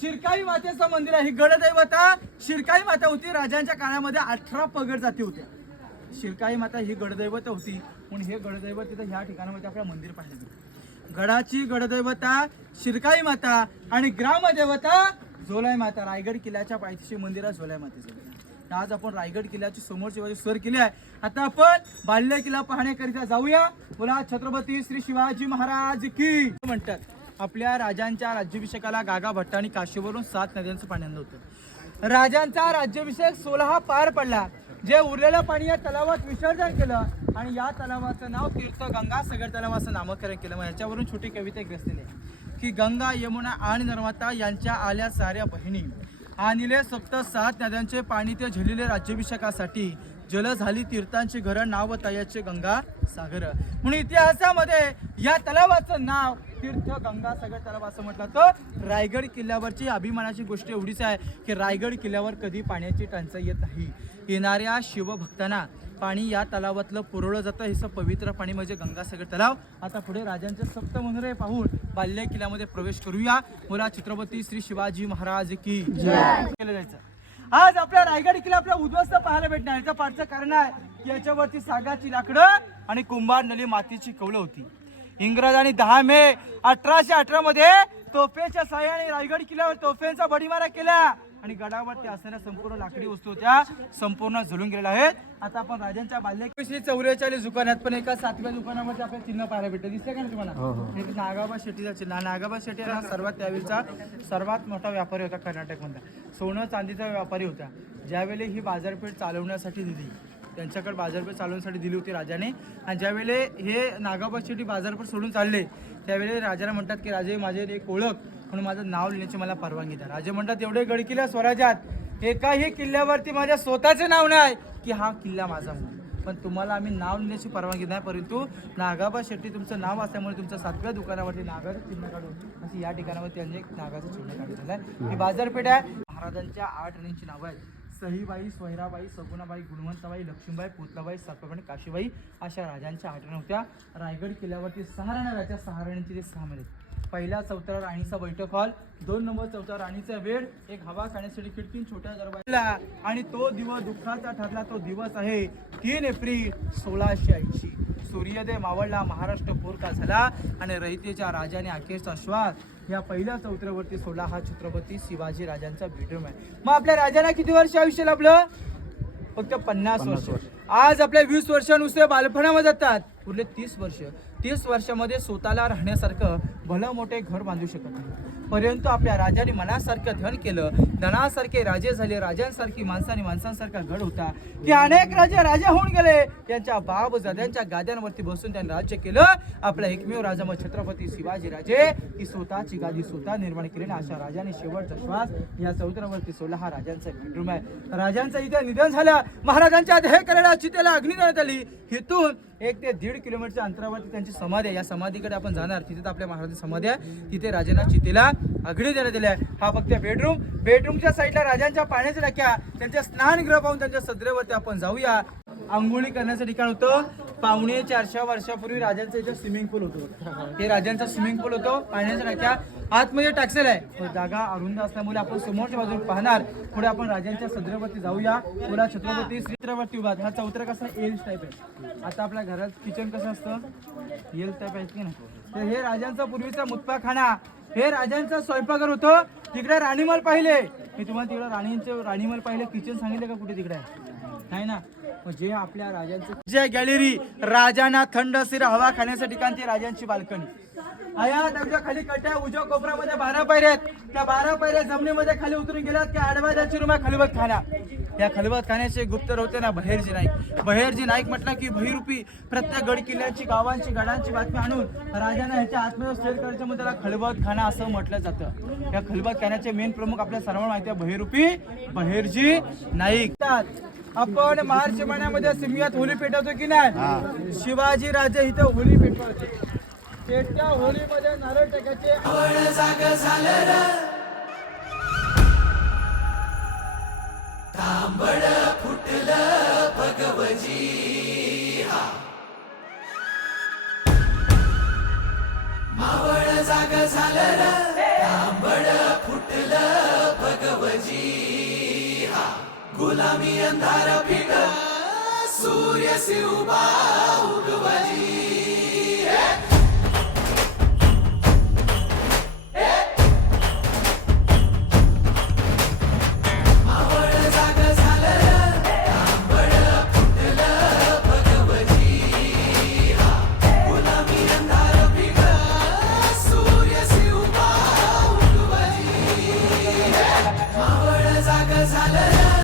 शिरकाई मातेचं मंदिर आहे. ही गडदैवता शिरकाई माता होती. राजांच्या काळामध्ये 18 पगड जाती होत्या. शिरकाई माता ही गडदैवत होती म्हणून हे गडदैवत तिथं ह्या ठिकाणामध्ये आपल्याला मंदिर पाहिजे. गडाची गडदैवता शिरकाई माता आणि ग्रामदेवता झोलाई माता. रायगड किल्ल्याच्या पायथ्याशी मंदिर आहे झोलाई मातेचं. आज आपण रायगड किल्ल्याची समोरची बाजू सर केली आहे. आता आपण बाल्य किल्ला पाहण्याकरिता जाऊया. बोला छत्रपती श्री शिवाजी महाराज की म्हणतात. आपल्या राजांच्या राज्याभिषेकाला गागा भट्टांनी काशीवरून 7 नद्यांचं पाणी आणलं होतं. राजांचा राज्याभिषेक 16 पार पडला. जे उरलेलं पाणी या तलावात विसर्जन केलं आणि या तलावाचं नाव तीर्थगंगा सगर तलाव असं नामकरण केलं. मग याच्यावरून छोटी कविता एक रचलेली आहे की गंगा यमुना आणि नर्मदा यांच्या आल्या साऱ्या बहिणी आणले सप्त 7 नद्यांचे पाणी ते झेलिले राज्याभिषेकासाठी जल झाली तीर्थांची घरं नाव तयाचे गंगा सागर. म्हणून इतिहासामध्ये या तलावाचं नाव तीर्थ गंगा सागर तलाव असं म्हटलं. तर रायगड किल्ल्यावरची अभिमानाची गोष्ट एवढीच आहे की रायगड किल्ल्यावर कधी पाण्याची टंचाई येत नाही. येणाऱ्या शिवभक्तांना पाणी या तलावातलं पुरवलं जातं. हे पवित्र पाणी म्हणजे गंगासागर तलाव. आता पुढे राजांचे सप्त मनोरे पाहून बाल्य किल्ल्यामध्ये प्रवेश करूया. बोला छत्रपती श्री शिवाजी महाराज की जय. केलं जायचं. आज आपल्या रायगड किल्ला आपल्या उद्ध्वस्त पाहायला भेटणार. याचं पाठचं कारण आहे की याच्यावरती सागाची लाकडं आणि कुंभार नली मातीची कौलं होती. इंग्रजांनी 10 मे 1818 मध्ये तोफेच्या साह्याने रायगड किल्ल्यावर तोफेंचा बडीमारा केला आणि गडावरती असणाऱ्या संपूर्ण लाकडी वस्तू त्या संपूर्ण जळून गेलेल्या आहेत. आता आपण राजांच्या बाल्य 44 दुकानात पण एका 7व्या दुकानामध्ये आपल्याला चिन्ह पाहायला भेटतं. दिसते का तुम्हाला? एक नागाबा शेट्टीचा चिन्ह. नागाबा शेट्टी हा सर्वात त्यावेळीचा सर्वात मोठा व्यापारी होता कर्नाटकमधला. सोनं चांदीचा व्यापारी होता. ज्यावेळी ही बाजारपेठ चालवण्यासाठी दिली, त्यांच्याकडे बाजारपेठ चालवण्यासाठी दिली होती राजाने. आणि ज्यावेळी हे नागाबा शेट्टी बाजारपेठ सोडून चालले त्यावेळी राजाला म्हणतात की राजे माझे एक ओळख म्हणून माझं नाव लिहिण्याची मला परवानगी द्या. राजे म्हणतात एवढे गड किल्ला स्वराज्यात एकाही किल्ल्यावरती माझ्या स्वतःचे नाव नाही की हा किल्ला माझा म्हणून, पण तुम्हाला आम्ही नाव लिहिण्याची परवानगी नाही. परंतु नागाबा शेट्टी तुमचं नाव असल्यामुळे तुमच्या 7व्या दुकानावरती नागाचं चिन्ह काढून असं या ठिकाणावरती त्यांनी एक नागाचं चिन्ह काढलेलं आहे. ही बाजारपेठ आहे. महाराजांच्या 8 राणींची नावं आहेत. सहीबाई, सोयराबाई, सगुणाबाई, गुणवंताबाई, लक्ष्मीबाई, पुतलाबाई, सातबाई, काशीबाई अशा राजांच्या 8 राण्या होत्या. रायगड किल्ल्यावरती 6 राण्या राहायच्या. 6 राण्यांचे ते 6 महिने. पहिल्या 4थ्या राणीचा बैठक हॉल, 2 नंबर 4थ्या राणीचा वेळ, एक हवा खाण्यासाठी खिडकी, छोट्या दरबारला. आणि तो दिवस दुःखाचा ठरला. तो दिवस आहे 3 एप्रिल 1680. सूर्योदय मावळला, महाराष्ट्र पोरका झाला आणि रयतेच्या राजाने अखेरचा श्वास या पहिल्या चौथऱ्यावरती सोडला. हा छत्रपती शिवाजी राजांचा बेडरूम आहे. मग आपल्या राजाला किती वर्ष आयुष्य लाभलं? फक्त 50 वर्ष. आज आपल्या 20 वर्षानुसार बालपणामध्ये जातात. पुढले 30 वर्ष. 30 वर्षामध्ये स्वतःला राहण्यासारखं भलं मोठे घर बांधू शकत नाही. परंतु आपल्या राजाने मनासारखं धन केलं. धनासारखे राजे झाले. राजांसारखी माणसांसारखा गड होता की अनेक राजे होऊन गेले. त्यांच्या बाब जाद्यांच्या गाद्यांवरती बसून त्यांनी राज्य केलं. आपला एकमेव राजा मग छत्रपती शिवाजी राजे की स्वतःची गादी स्वतः निर्माण केली. अशा राजाने शेवटचा श्वास या चौथऱ्यावरती सोडला. हा राजांचा बेडरूम आहे. राजांचं इथे निधन झालं. महाराजांच्या देह करायला चितेला अग्नी देण्यात आली. इथून 1 ते 1.5 किलोमीटरच्या अंतरावरती त्यांची समाधी आहे. या समाधीकडे आपण जाणार. तिथे आपल्या महाराजांची समाधी आहे. तिथे राजांना चितेला अग्नी देण्यात दिली आहे. हा फक्त बेडरूमच्या साईडला राजांच्या पाण्याच्या टाक्या, त्यांचे स्नानगृह पाहून त्यांच्या सदरेवरती आपण जाऊया. आंघोळी करण्याचं ठिकाण होतं. 450 वर्षापूर्वी राजांचं इथे स्विमिंग पूल होतं. हे राजांचं स्विमिंग पूल होतं. पाण्याच्या टाक्या आतमध्ये टाकसेल आहे. जागा अरुंद असल्यामुळे आपण समोरच्या बाजूला पाहणार. पुढे आपण राजांच्या सदरेवरती जाऊया. पुढे छत्रपती श्रीवरती उभा. हा चौथरा कसा एल टाईप आहे. आता आपल्या घरात किचन कसं असतं एल टाईप आहे की नाही. तर हे राजांचा पूर्वीचा मुतपाखाना. हे राजांचा स्वयंपाकघर होतं. तिकडे राणीमल पाहिले. मी तुम्हाला तिकडे राणीमल पाहिले. किचन सांगितलं का कुठे तिकडे नाही ना. म्हणजे आपल्या राजांचं जे गॅलरी, राजांना थंड सिर हवा खाण्याचं ठिकाण, ती राजांची बाल्कनी. आया त्यांच्या खाली कट्या उजव्या कोपऱ्यामध्ये 12 पायऱ्या आहेत. त्या 12 पायऱ्या जमिनीमध्ये खाली उतरून गेल्यात की आडवाजाची रूम आहे खलबत खाना. या खलबत खाण्याचे गुप्तर होते ना बहिर्जी नाईक. बहिर्जी नाईक म्हटलं की बहिरूपी प्रत्येक गड किल्ल्याची गावांची गडांची बातमी आणून राजांना ह्याच्या आतमध्ये शेअर करायचं मग त्याला खलबत खाना असं म्हटलं जातं. या खलबत खाण्याचे मेन प्रमुख आपल्या सर्वांना माहिती आहे बहिरूपी बहिर्जी नाईक. आपण मार्च महिन्यामध्ये सिमग्यात होळी पेटवतो की नाही. शिवाजी राजे इथं होळी पेटवायचे. त्या होळीमध्ये नारळ टाकायचे. तांबड फुटलं भगवजी मावळ जाग झालं तांबड फुटलं गुलामी अंधार फिट सूर्य से उभा उगवली